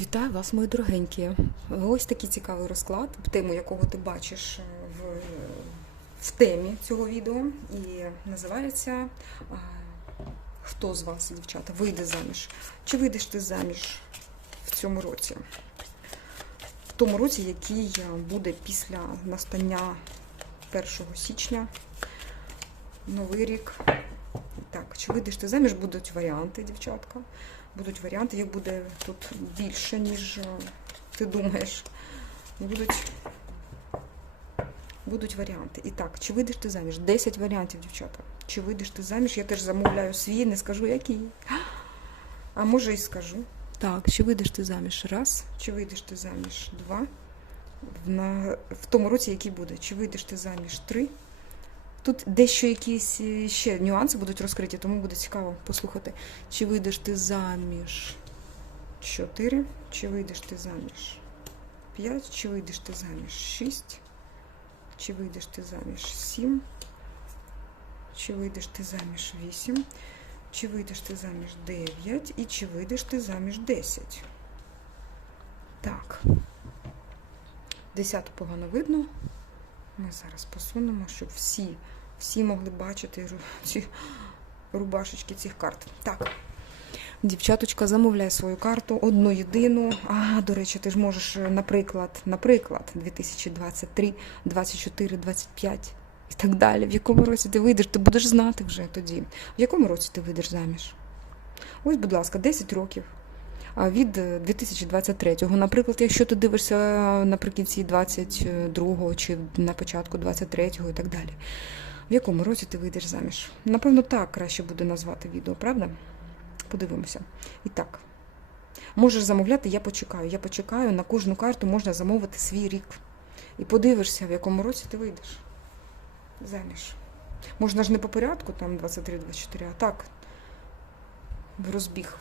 Вітаю вас, мої дорогенькі. Ось такий цікавий розклад, тему якого ти бачиш в темі цього відео. І називається «Хто з вас, дівчата, вийде заміж?» Чи вийдеш ти заміж в цьому році? В тому році, який буде після настання 1 січня, Новий рік. Так, чи вийдеш ти заміж? Будуть варіанти, дівчатка. Будуть варіанти, їх буде тут більше, ніж ти думаєш. Будуть варіанти. І так, чи вийдеш ти заміж? 10 варіантів, дівчата. Чи вийдеш ти заміж? Я теж замовляю свій, не скажу, який. А може і скажу. Так, чи вийдеш ти заміж? Раз. Чи вийдеш ти заміж? Два. В тому році, який буде. Чи вийдеш ти заміж? Три. Тут дещо якісь ще нюанси будуть розкриті, тому буде цікаво послухати. Чи вийдеш ти заміж? 4. Чи вийдеш ти заміж? 5. Чи вийдеш ти заміж? 6. Чи вийдеш ти заміж? 7. Чи вийдеш ти заміж? 8. Чи вийдеш ти заміж? 9. І чи вийдеш ти заміж? 10. Так. 10 погано видно. Ми зараз посунемо, щоб всі могли бачити ці рубашечки цих карт. Так, дівчаточка, замовляй свою карту, одну єдину. До речі, ти ж можеш, наприклад, 2023, 24, 25 і так далі. В якому році ти вийдеш, ти будеш знати вже тоді. В якому році ти вийдеш заміж? Ось, будь ласка, 10 років. Від 2023-го. Наприклад, якщо ти дивишся наприкінці 22-го чи на початку 23-го і так далі. В якому році ти вийдеш заміж? Напевно, так краще буде назвати відео, правда? Подивимося. І так. Можеш замовляти, я почекаю. Я почекаю, на кожну карту можна замовити свій рік. І подивишся, в якому році ти вийдеш заміж. Можна ж не по порядку, там 23-24, а так, в розбіг.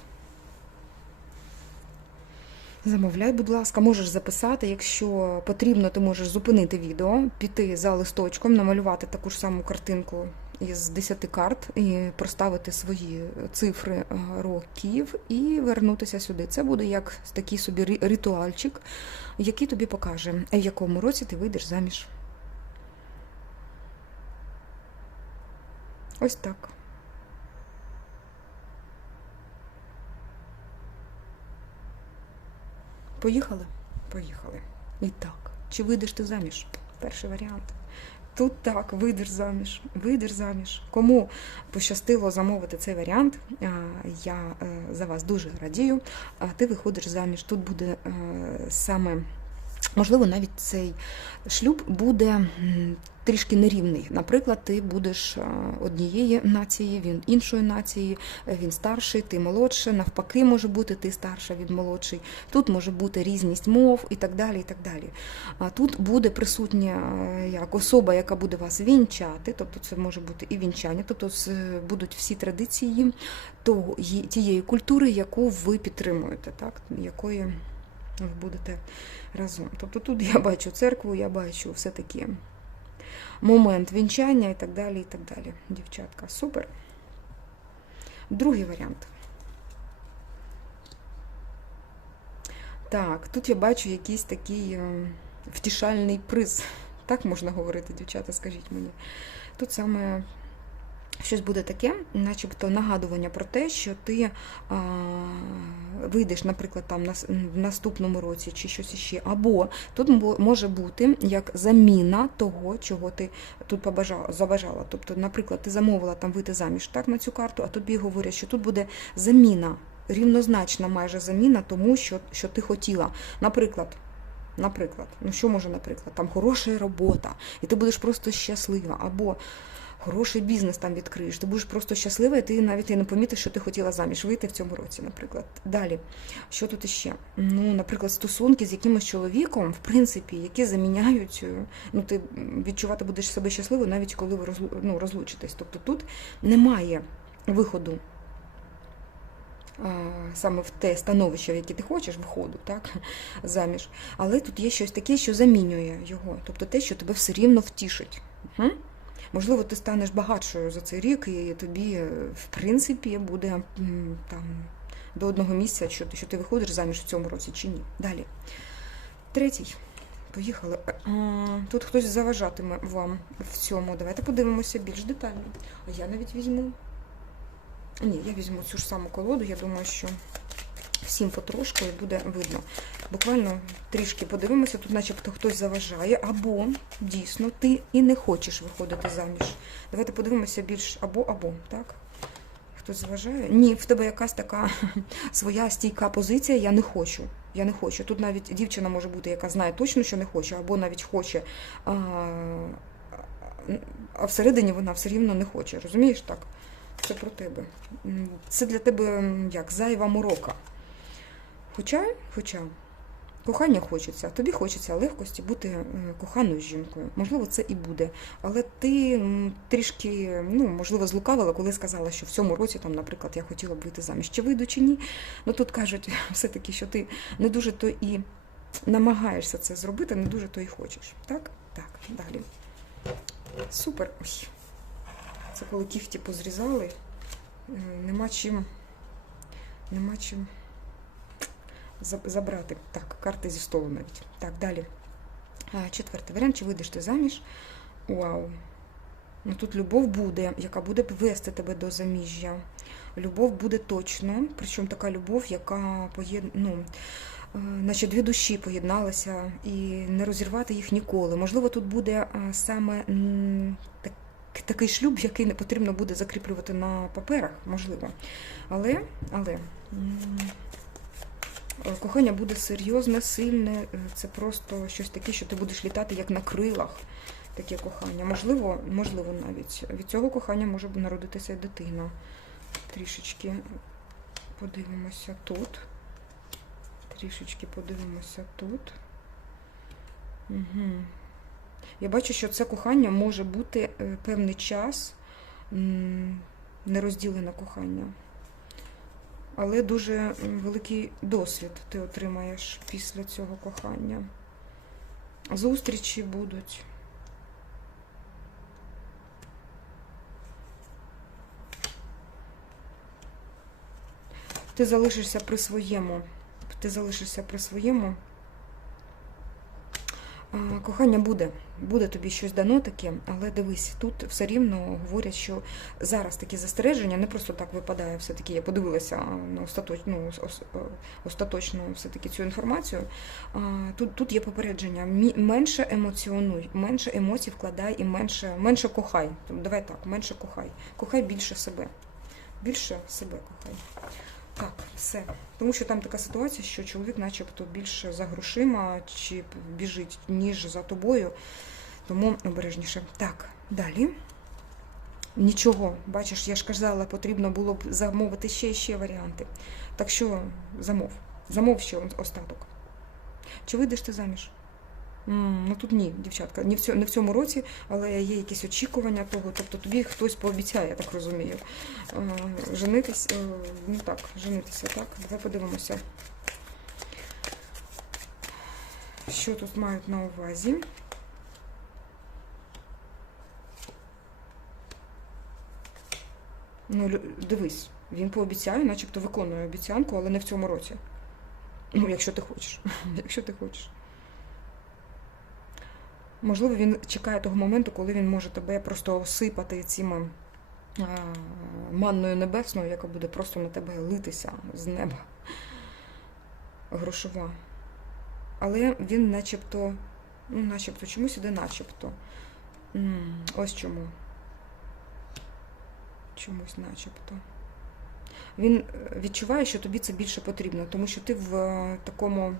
Замовляй, будь ласка, можеш записати, якщо потрібно, ти можеш зупинити відео, піти за листочком, намалювати таку ж саму картинку із 10 карт і проставити свої цифри років і вернутися сюди. Це буде як такий собі ритуальчик, який тобі покаже, в якому році ти вийдеш заміж. Ось так. Поїхали? Поїхали. І так, чи вийдеш ти заміж? Перший варіант. Тут так, вийдеш заміж. Вийдеш заміж. Кому пощастило замовити цей варіант, я за вас дуже радію. Ти виходиш заміж. Тут буде саме, можливо, навіть цей шлюб буде трішки нерівний. Наприклад, ти будеш однієї нації, він іншої нації, він старший, ти молодша, навпаки може бути, ти старша, він молодший. Тут може бути різність мов і так далі, і так далі. Тут буде присутня як особа, яка буде вас вінчати, тобто це може бути і вінчання, тобто будуть всі традиції тієї культури, яку ви підтримуєте, так, якої ви будете разом. Тобто тут я бачу церкву, я бачу все-таки момент вінчання і так далі, і так далі. Дівчатка, супер. Другий варіант. Так, тут я бачу якийсь такий втішальний приз. Так можна говорити, дівчата, скажіть мені. Тут саме щось буде таке, начебто нагадування про те, що ти вийдеш, наприклад, там в наступному році чи щось іще. Або тут може бути як заміна того, чого ти тут забажала. Тобто, наприклад, ти замовила там вийти заміж так на цю карту, а тобі говорять, що тут буде заміна, рівнозначна майже заміна тому, що ти хотіла. Наприклад, ну що може, наприклад, там хороша робота, і ти будеш просто щаслива, або хороший бізнес там відкриєш, ти будеш просто щаслива, і ти навіть і не помітиш, що ти хотіла заміж вийти в цьому році, наприклад. Далі, що тут іще? Ну, наприклад, стосунки з якимось чоловіком, в принципі, які заміняють, ти відчувати будеш себе щасливо, навіть коли ви розлучитесь. Тобто тут немає виходу саме в те становище, в яке ти хочеш, виходу, так, заміж. Але тут є щось таке, що замінює його. Тобто те, що тебе все рівно втішить. Можливо, ти станеш багатшою за цей рік, і тобі, в принципі, буде там до одного місця, що ти виходиш заміж в цьому році чи ні. Далі. Третій. Поїхали. Тут хтось заважатиме вам в цьому. Давайте подивимося більш детально. А я навіть візьму. Ні, я візьму цю ж саму колоду. Я думаю, що всім потрошку і буде видно. Буквально трішки подивимося, тут начебто хтось заважає, або дійсно ти і не хочеш виходити заміж. Давайте подивимося більш або, так? Хтось заважає? Ні, в тебе якась така своя стійка позиція, я не хочу. Я не хочу. Тут навіть дівчина може бути, яка знає точно, що не хоче, або навіть хоче, а всередині вона все рівно не хоче. Розумієш, так? Це про тебе. Це для тебе як зайва морока. Хоча, кохання хочеться, тобі хочеться легкості бути коханою жінкою. Можливо, це і буде. Але ти трішки, можливо, злукавила, коли сказала, що в цьому році, там, наприклад, я хотіла б вийти заміж. Чи вийду, чи ні? Ну, тут кажуть все-таки, що ти не дуже то і намагаєшся це зробити, не дуже то і хочеш. Так? Так, далі. Супер. Ой. Це коли кіхті позрізали, нема чим забрати. Так, карти зі столу навіть. Так, далі. Четвертий варіант. Чи вийдеш ти заміж? Вау. Ну тут любов буде, яка буде вести тебе до заміжжя. Любов буде точно. Причому така любов, яка наче дві душі поєдналися і не розірвати їх ніколи. Можливо, тут буде саме такий шлюб, який не потрібно буде закріплювати на паперах, можливо. Але кохання буде серйозне, сильне, це просто щось таке, що ти будеш літати як на крилах, таке кохання. Можливо навіть. Від цього кохання може народитися і дитина. Трішечки подивимося тут. Угу. Я бачу, що це кохання може бути певний час нерозділене кохання. Але дуже великий досвід ти отримаєш після цього кохання. Зустрічі будуть. Ти залишишся при своєму. Кохання буде тобі щось дано таке, але дивись, тут все рівно говорять, що зараз такі застереження, не просто так випадає все-таки, я подивилася на остаточно все-таки цю інформацію, тут є попередження, менше емоціонуй, менше емоцій вкладай і менше кохай, давай так, менше кохай більше себе кохай. Так, все. Тому що там така ситуація, що чоловік начебто більше за грошима чи біжить, ніж за тобою. Тому обережніше. Так, далі. Нічого, бачиш, я ж казала, потрібно було б замовити ще варіанти. Так що замов ще остаток. Чи вийдеш ти заміж? Ну тут ні, дівчатка, не в цьому році, але є якісь очікування того, тобто тобі хтось пообіцяє, я так розумію, женитися, так, давай подивимося, що тут мають на увазі. Ну, дивись, він пообіцяє, начебто виконує обіцянку, але не в цьому році. Ну, якщо ти хочеш. Можливо, він чекає того моменту, коли він може тебе просто осипати цими манною небесною, яка буде просто на тебе литися з неба. Грошова. Але він начебто чомусь іде начебто. Ось чому. Чомусь начебто. Він відчуває, що тобі це більше потрібно, тому що ти в такому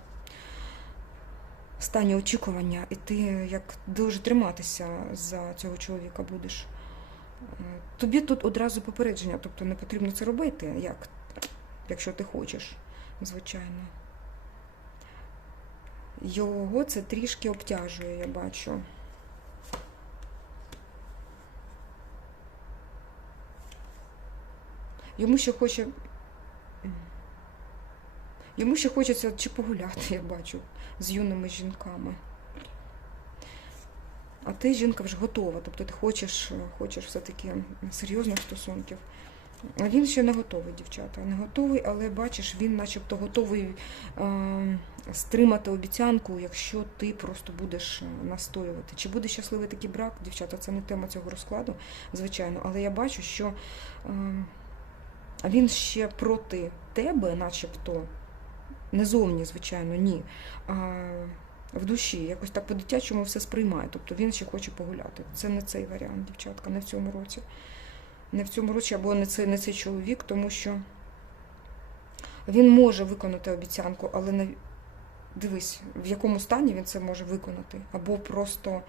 стані очікування, і ти як дуже триматися за цього чоловіка будеш. Тобі тут одразу попередження, тобто не потрібно це робити, якщо ти хочеш, звичайно. Його це трішки обтяжує, я бачу. Йому ще хочеться чи погуляти, я бачу, з юними жінками. А ти, жінка, вже готова, тобто ти хочеш все-таки серйозних стосунків. Він ще не готовий, дівчата, не готовий, але бачиш, він начебто готовий стримати обіцянку, якщо ти просто будеш настоювати. Чи буде щасливий такий брак, дівчата, це не тема цього розкладу, звичайно, але я бачу, що він ще проти тебе, начебто, не зовні, звичайно, ні, а в душі, якось так по-дитячому все сприймає, тобто він ще хоче погуляти. Це не цей варіант, дівчатка, не в цьому році. Не в цьому році, або не цей чоловік, тому що він може виконати обіцянку, але дивись, в якому стані він це може виконати. Або просто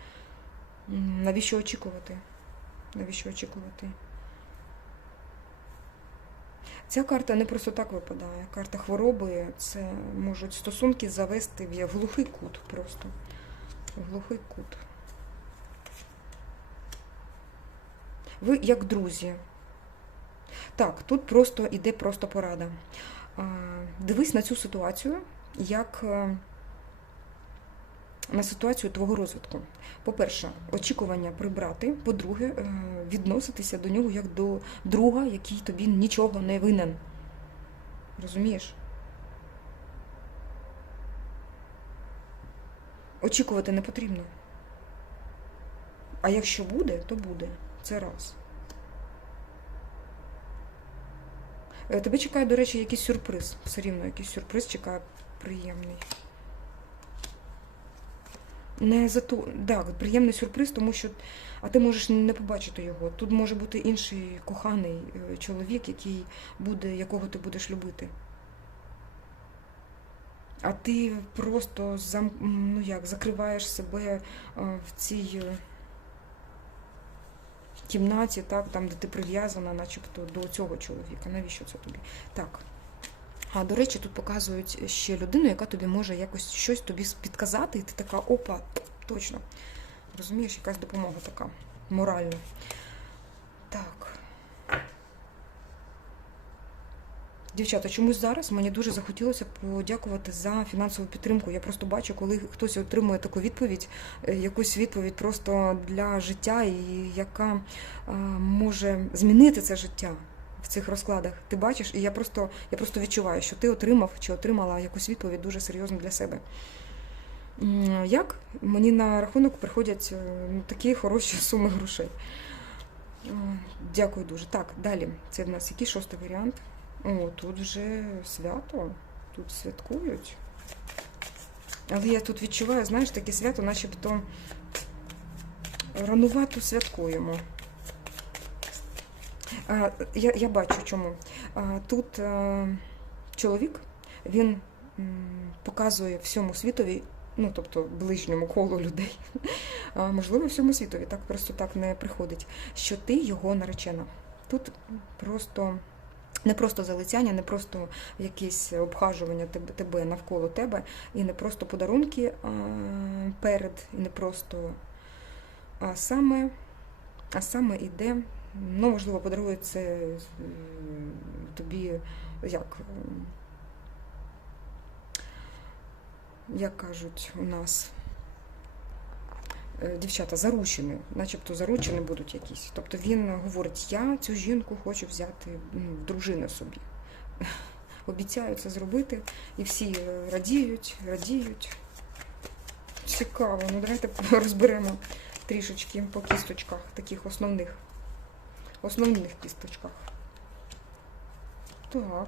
навіщо очікувати? Навіщо очікувати? Ця карта не просто так випадає. Карта хвороби, це можуть стосунки завести в глухий кут просто. В глухий кут. Ви як друзі. Так, тут просто іде просто порада. Дивись на цю ситуацію, як на ситуацію твого розвитку. По-перше, очікування прибрати. По-друге, відноситися до нього як до друга, який тобі нічого не винен. Розумієш? Очікувати не потрібно. А якщо буде, то буде. Це раз. Тебе чекає, до речі, якийсь сюрприз. Все рівно якийсь сюрприз чекає приємний. Не за то, так, приємний сюрприз, тому що, а ти можеш не побачити його. Тут може бути інший коханий чоловік, якого ти будеш любити. А ти просто закриваєш себе в цій кімнаті, так, там, де ти прив'язана, начебто, до цього чоловіка. Навіщо це тобі? Так. А, до речі, тут показують ще людину, яка тобі може якось щось тобі підказати, і ти така, опа, точно. Розумієш, якась допомога така, моральна. Так. Дівчата, чомусь зараз мені дуже захотілося подякувати за фінансову підтримку. Я просто бачу, коли хтось отримує таку відповідь, якусь відповідь просто для життя, і яка може змінити це життя в цих розкладах. Ти бачиш, і я просто відчуваю, що ти отримав чи отримала якусь відповідь дуже серйозну для себе. Як? Мені на рахунок приходять такі хороші суми грошей. Дякую дуже. Так, далі. Це в нас який шостий варіант? О, тут вже свято, тут святкують. Але я тут відчуваю, знаєш, таке свято, начебто ранувато святкуємо. Я бачу, чому. Тут чоловік, він показує всьому світові, ну, тобто ближньому колу людей, можливо, всьому світові, так просто так не приходить, що ти його наречена. Тут просто... Не просто залицяння, не просто якесь обхажування тебе навколо тебе, і не просто подарунки перед, і не просто, а саме іде, ну, можливо, подарує це тобі, як кажуть у нас, дівчата, заручені, начебто заручені будуть якісь. Тобто він говорить, я цю жінку хочу взяти в дружину собі. Обіцяю це зробити, і всі радіють. Цікаво, ну давайте розберемо трішечки по кісточках, таких основних кісточках. Так.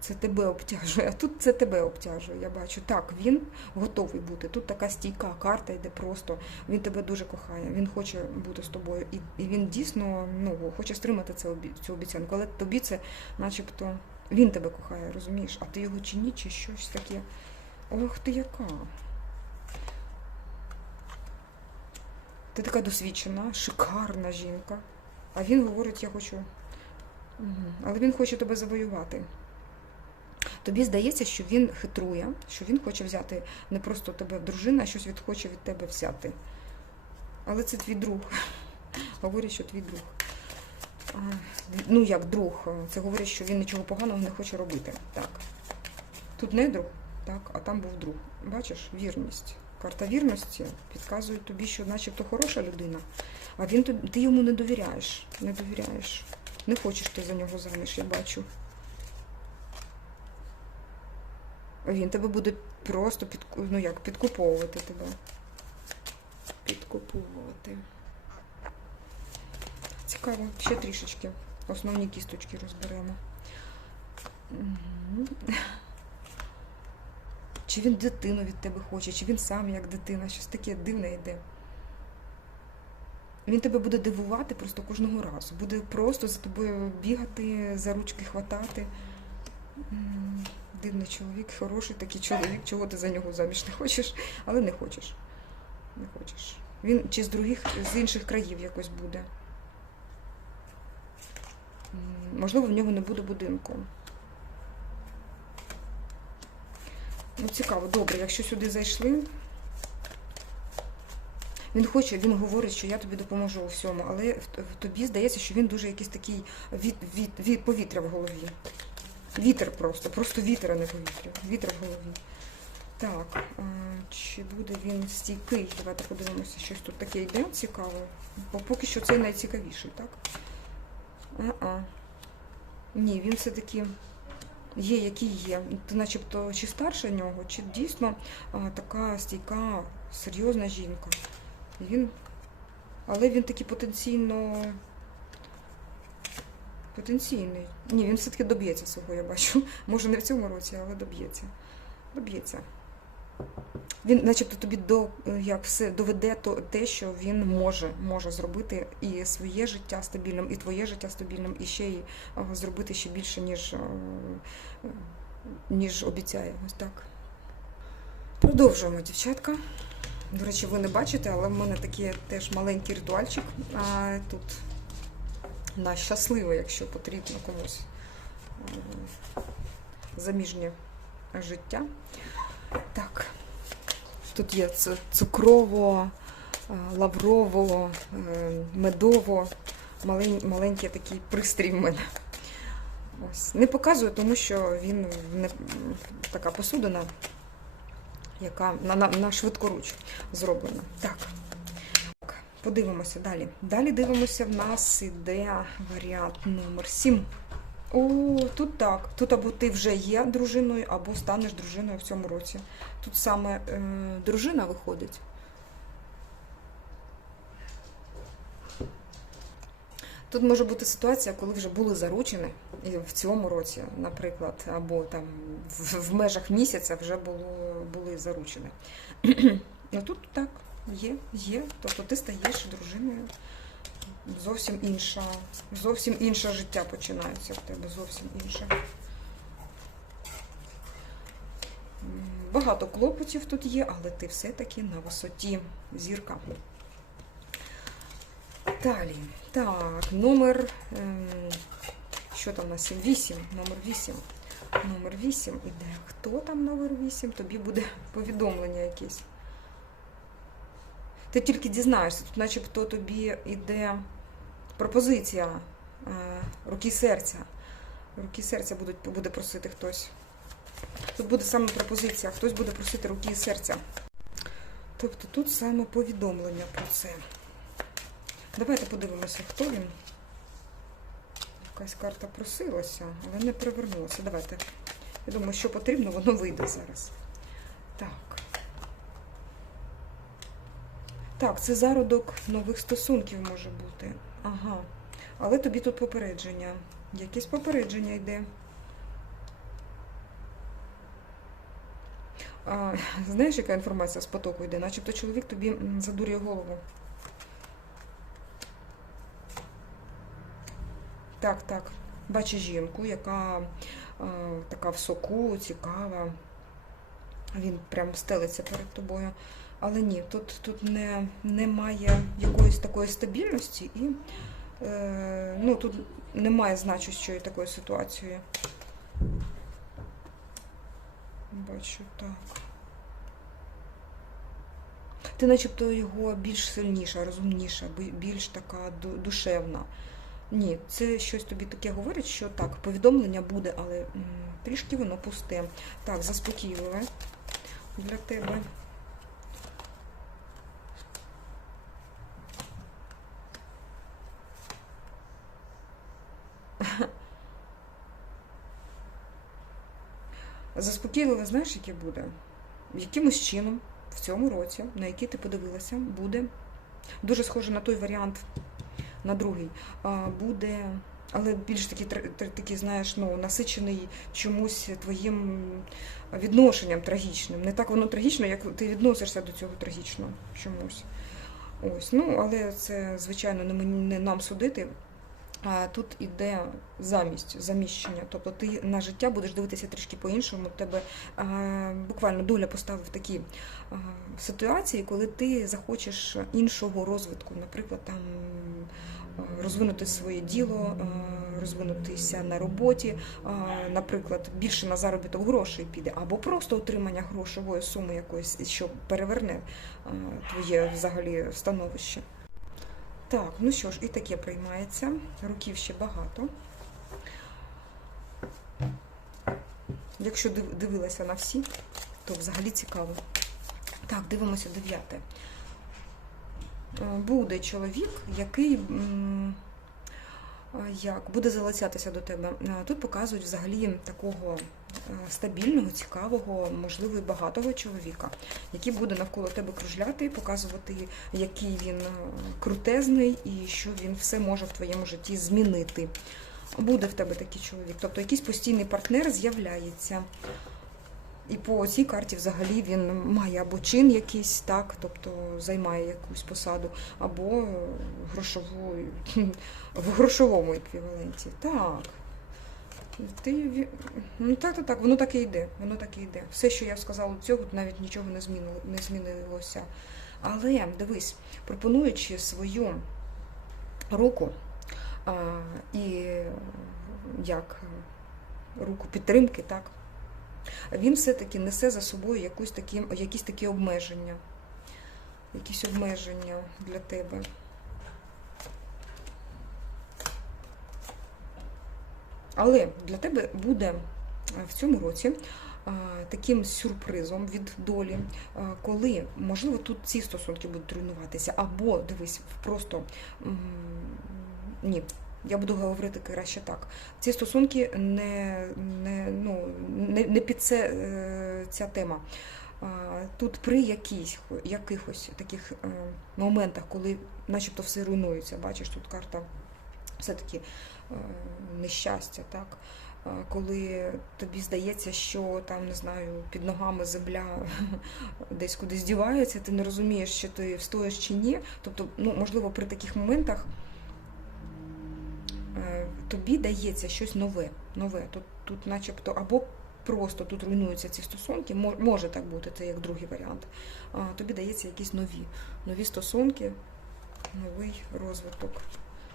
Це тебе обтяжує, а тут це тебе обтяжує, я бачу. Так, він готовий бути. Тут така стійка карта йде просто. Він тебе дуже кохає, він хоче бути з тобою. І він дійсно, ну, хоче стримати цю обіцянку. Але тобі це начебто, він тебе кохає, розумієш? А ти його чи ні, чи щось таке. Ох ти яка. Ти така досвідчена, шикарна жінка. А він говорить, я хочу... Але він хоче тебе завоювати. Тобі здається, що він хитрує, що він хоче взяти не просто тебе в дружину, а щось хоче від тебе взяти. Але це твій друг. Говорить, що твій друг. Ну, як друг. Це говорить, що він нічого поганого не хоче робити. Так. Тут не друг, так, а там був друг. Бачиш? Вірність. Карта вірності підказує тобі, що начебто хороша людина, а ти йому не довіряєш. Не довіряєш. Не хочеш ти за нього заміж, я бачу. Він тебе буде просто підкуповувати тебе. Підкуповувати. Цікаво. Ще трішечки. Основні кісточки розберемо. Чи він дитину від тебе хоче, чи він сам як дитина. Щось таке дивне йде. Він тебе буде дивувати просто кожного разу. Буде просто за тобою бігати, за ручки хватати. Дивний чоловік, хороший такий чоловік. Чого ти за нього заміж не хочеш? Але не хочеш. Не хочеш. Він чи з інших країв якось буде. Можливо, в нього не буде будинку. Ну, цікаво. Добре, якщо сюди зайшли... Він говорить, що я тобі допоможу у всьому, але в тобі здається, що він дуже якийсь такий повітря в голові. Вітер просто вітер, а не повітря. Вітер в голові. Так, чи буде він стійкий? Давайте подивимося, щось тут таке йде цікаво. Бо поки що це найцікавіший, так? Ні, він все-таки є, який є. Ти начебто чи старша нього, чи дійсно така стійка, серйозна жінка. Але він такий потенційний. Ні, він все-таки доб'ється свого, я бачу. Може не в цьому році, але доб'ється. Доб'ється. Він начебто тобі доведе те, що він може зробити і своє життя стабільним, і твоє життя стабільним, і ще й зробити ще більше, ніж обіцяє. Ось так. Продовжуємо, дівчатка. До речі, ви не бачите, але в мене такий теж маленький ритуальчик. Тут на щасливе, якщо потрібно комусь заміжнє життя. Так, тут є цукрово, лаврово, медово, маленький такий пристрій в мене. Ось. Не показую, тому що він така посудина, яка на швидкоруч зроблена. Так, подивимося далі. Далі дивимося, в нас іде варіант номер 7. О, тут так. Тут або ти вже є дружиною, або станеш дружиною в цьому році. Тут саме дружина виходить. Тут може бути ситуація, коли вже були заручені, і в цьому році, наприклад, або там в межах місяця вже були заручені. Ну тут так, є. Тобто ти стаєш дружиною. Зовсім інше життя починається в тебе, зовсім інше. Багато клопотів тут є, але ти все-таки на висоті. Зірка. Далі. Так, номер, що там у нас? 8, номер 8. Номер 8 іде. Хто там номер 8? Тобі буде повідомлення якесь. Ти тільки дізнаєшся, тут начебто тобі йде пропозиція руки серця. Руки серця буде просити хтось. Тут буде саме пропозиція, хтось буде просити руки і серця. Тобто тут саме повідомлення про це. Давайте подивимося, хто він. Якась карта просилася, але не перевернулася. Давайте. Я думаю, що потрібно, воно вийде зараз. Так. Так, це зародок нових стосунків може бути. Ага. Але тобі тут попередження. Якесь попередження йде. Знаєш, яка інформація з потоку йде? Начебто чоловік тобі задурює голову. Так. Бачиш жінку, яка така в соку, цікава. Він прям стелиться перед тобою. Але ні, тут немає якоїсь такої стабільності і тут немає значущої такої ситуації. Бачу, так. Ти начебто його більш сильніша, розумніша, більш така душевна. Ні, це щось тобі таке говорить, що так, повідомлення буде, але трішки воно пусте. Так, заспокійливе для тебе. Заспокійливе, знаєш, яке буде? Якимось чином в цьому році, на який ти подивилася, буде дуже схоже на той варіант, на другий, буде, але більш такий, знаєш, ну, насичений чомусь твоїм відношенням трагічним. Не так воно трагічно, як ти відносишся до цього трагічно чомусь. Ось, ну, але це, звичайно, не нам судити. Тут іде заміщення. Тобто ти на життя будеш дивитися трішки по-іншому. Тебе буквально доля поставив такі ситуації, коли ти захочеш іншого розвитку. Наприклад, там розвинути своє діло, розвинутися на роботі, наприклад, більше на заробіток грошей піде, або просто отримання грошової суми якоїсь, що переверне твоє взагалі становище. Так, ну що ж, і таке приймається. Років ще багато. Якщо дивилася на всі, то взагалі цікаво. Так, дивимося 9. Буде чоловік, який буде залицятися до тебе. Тут показують взагалі такого стабільного, цікавого, можливо, і багатого чоловіка, який буде навколо тебе кружляти, показувати, який він крутезний і що він все може в твоєму житті змінити. Буде в тебе такий чоловік. Тобто якийсь постійний партнер з'являється. І по цій карті взагалі він має або чин якийсь, так, тобто займає якусь посаду, або в грошовому еквіваленті. Так. Так, воно так і йде. Все, що я сказала до цього, навіть нічого не змінилося. Але, дивись, пропонуючи свою руку і як руку підтримки, так, він все-таки несе за собою якісь такі обмеження. Якісь обмеження для тебе. Але для тебе буде в цьому році таким сюрпризом від долі, коли, можливо, тут ці стосунки будуть руйнуватися, або, дивись, просто, ні, я буду говорити краще так, ці стосунки не під ця тема. Тут при якихось таких моментах, коли начебто все руйнується, бачиш, тут карта все-таки нещастя, так? Коли тобі здається, що там, не знаю, під ногами земля десь кудись дівається, ти не розумієш, чи ти встоїш чи ні. Тобто, ну, можливо, при таких моментах тобі дається щось нове. Тут начебто, або просто тут руйнуються ці стосунки, може так бути, це як другий варіант. Тобі дається якісь нові стосунки, новий розвиток.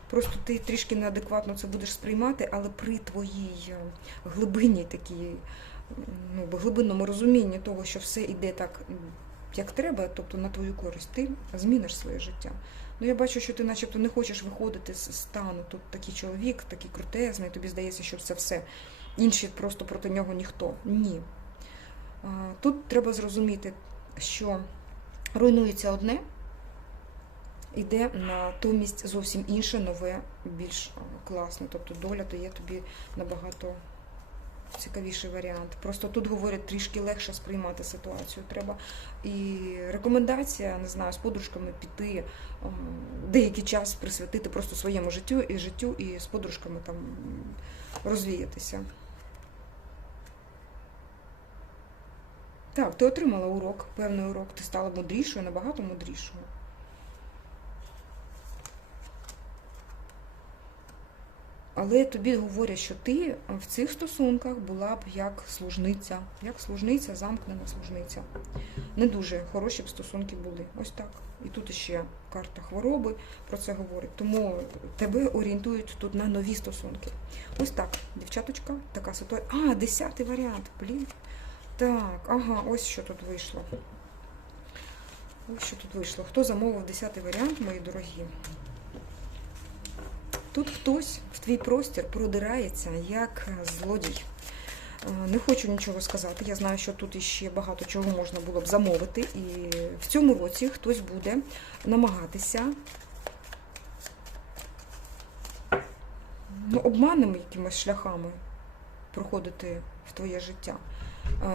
Просто ти трішки неадекватно це будеш сприймати, але при твоїй глибинній такій, глибинному розумінні того, що все йде так, як треба, тобто на твою користь, ти зміниш своє життя. Ну, я бачу, що ти начебто не хочеш виходити з стану. Тут такий чоловік, такий крутезний, тобі здається, що це все. Інші просто проти нього ніхто. Ні. Тут треба зрозуміти, що руйнується одне, іде натомість зовсім інше, нове, більш класне. Тобто доля дає тобі набагато цікавіший варіант. Просто тут, говорять, трішки легше сприймати ситуацію треба. І рекомендація, не знаю, з подружками піти, деякий час присвятити просто своєму життю і з подружками там розвіятися. Так, ти отримала урок, певний урок, ти стала мудрішою, набагато мудрішою. Але тобі говорять, що ти в цих стосунках була б як служниця, замкнена служниця. Не дуже хороші б стосунки були. Ось так. І тут ще карта хвороби про це говорить. Тому тебе орієнтують тут на нові стосунки. Ось так, дівчаточка, така ситуація. 10-й варіант, блін. Так, ага, ось що тут вийшло. Хто замовив 10-й варіант, мої дорогі? Тут хтось в твій простір продирається як злодій. Не хочу нічого сказати. Я знаю, що тут іще багато чого можна було б замовити. І в цьому році хтось буде намагатися обманними якимись шляхами проходити в твоє життя.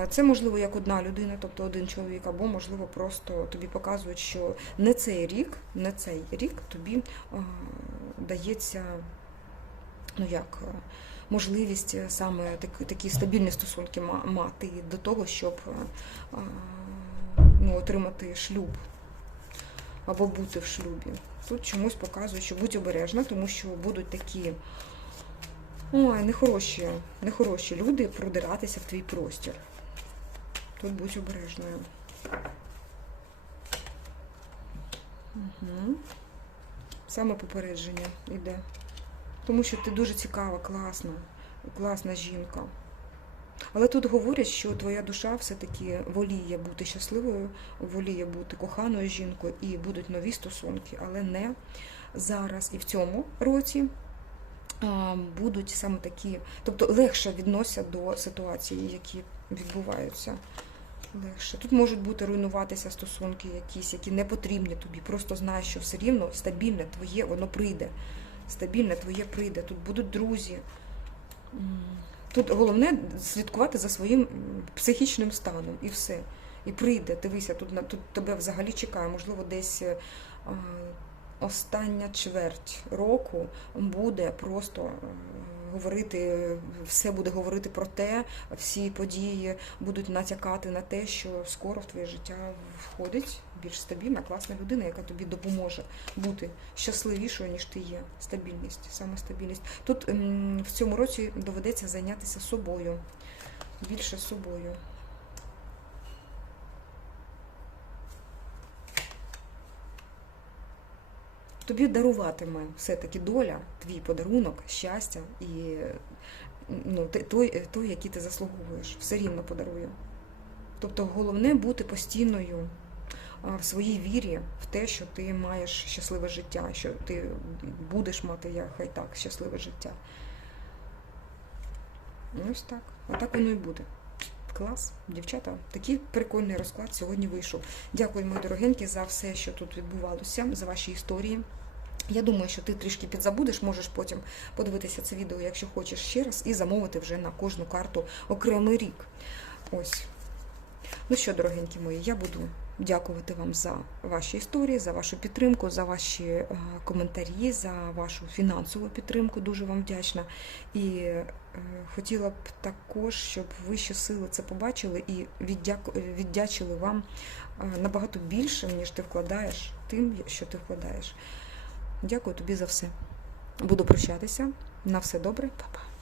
Це можливо як одна людина, тобто один чоловік, або можливо просто тобі показують, що не цей рік тобі дається, ну як, можливість саме такі стабільні стосунки мати до того, щоб ну, отримати шлюб або бути в шлюбі. Тут чомусь показують, що будь обережна, тому що будуть такі нехороші люди продиратися в твій простір. Тут будь обережною. Угу. Саме попередження йде. Тому що ти дуже цікава, класна жінка. Але тут говорять, що твоя душа все-таки воліє бути щасливою, воліє бути коханою жінкою, і будуть нові стосунки, але не зараз. І в цьому році будуть саме такі, тобто легше відносяться до ситуацій, які відбуваються. Легше. Тут можуть бути руйнуватися стосунки якісь, які не потрібні тобі. Просто знай, що все рівно стабільне твоє, воно прийде. Стабільне твоє прийде. Тут будуть друзі. Тут головне слідкувати за своїм психічним станом і все. І прийде, дивися, тут тебе взагалі чекає, можливо, десь остання чверть року буде просто говорити, все буде говорити про те, всі події будуть натякати на те, що скоро в твоє життя входить більш стабільна, класна людина, яка тобі допоможе бути щасливішою, ніж ти є. Стабільність, саме стабільність. Тут в цьому році доведеться зайнятися собою, більше собою. Тобі даруватиме все-таки доля, твій подарунок, щастя і ну, той, який ти заслуговуєш, все рівно подарує. Тобто головне бути постійною в своїй вірі в те, що ти маєш щасливе життя, що ти будеш мати, хай так, щасливе життя. Ось так. Отак воно і буде. Клас, дівчата, такий прикольний розклад сьогодні вийшов. Дякую, мої дорогенькі, за все, що тут відбувалося, за ваші історії. Я думаю, що ти трішки підзабудеш, можеш потім подивитися це відео, якщо хочеш ще раз, і замовити вже на кожну карту окремий рік. Ось. Ну що, дорогенькі мої, я буду дякувати вам за ваші історії, за вашу підтримку, за ваші коментарі, за вашу фінансову підтримку. Дуже вам вдячна. І хотіла б також, щоб вищі сили це побачили і віддячили вам набагато більше, ніж ти вкладаєш тим, що ти вкладаєш. Дякую тобі за все. Буду прощатися. На все добре. Па-па.